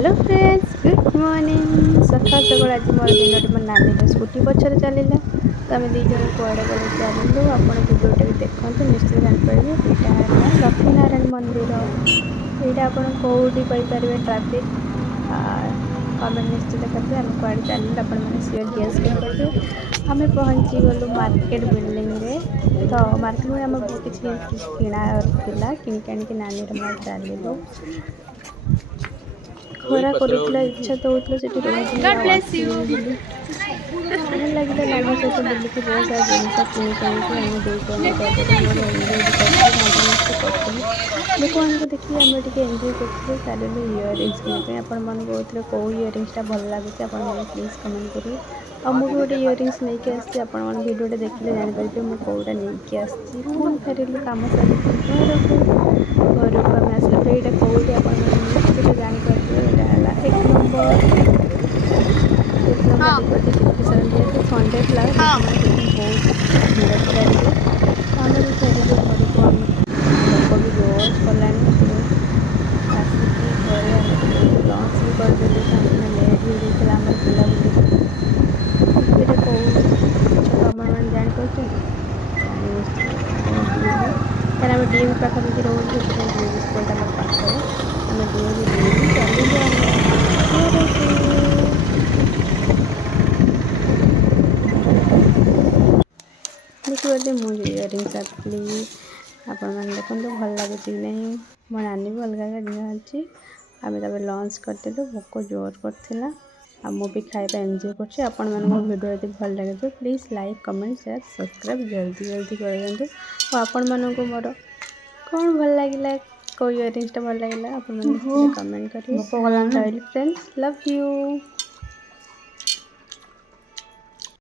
Hello friends good morning सकाल सकाल आज मोर दिन मो नानी स्कूटी पछर चलला तो आम दी जन कड़े कड़े चलू आप भिडियोटा भी देखते निश्चित जानीपारे यहाँ लक्ष्मीनारायण मंदिर यहाँ आप कौटी पारे ट्राफिक कमेंट निश्चित करेंगे आम कड़े चलू आपने सियोर गेस करेंगे आम पहुँची गलु मार्केट बिल्डिंग रे तो मार्केट में आम किसी किणार कि नानी मोर चलू खरा करूला इच्छा तो होता से भल लगे नानी सहित बुलिकी बहुत सारा जिनस किणिक आम लोक मान देखिए आम टे एंजय करते चलू इयरिंग्स किनाई आपण मन कहते कौ इयरिंग्सटा भल लगे प्लीज कमेंट करेंगे आ मुझे गोटे इयरिंग्स नहीं आसी आपन भिडियो देखिले जानीपारे मुझे कौटा नहीं आसी पुणी फेरलु कम सारे घर को आम आसला यहाँ कौटी आप निश्चित जानीपारे यहाँ है 1 नंबर देखते जेहतु संडे था बहुत भिड़ था आम भी फेरलु घर को आम लोक भी रोज कला आसिकी घरे आम लंच भी करदेलु कहीं लेट भी होता आम बुलाबुली ये कौन छक आप जापार यार आम डीएम पाखापाखि रोज डीएम स्कूल आम पाखे आम डीएम देखिए मुझे इयरिंग्स आसली आपण मैंने देखो भल लगे कि नहीं मो नानी भी अलग अलग दिखाई आम तब लंच करदेलु भोक जोर करथिला आ मु भी खाଇବା एंजॉय करछि आपण मन वीडियो यदि भल लगे तो please like comment share subscribe जल्दी जल्दी कर दिंतु और आपण मन को मोर कौन भल लगिला को इयरिंग्सटा भल लगिला आपण मन कमेंट करिए फ्रेंड्स लव यू।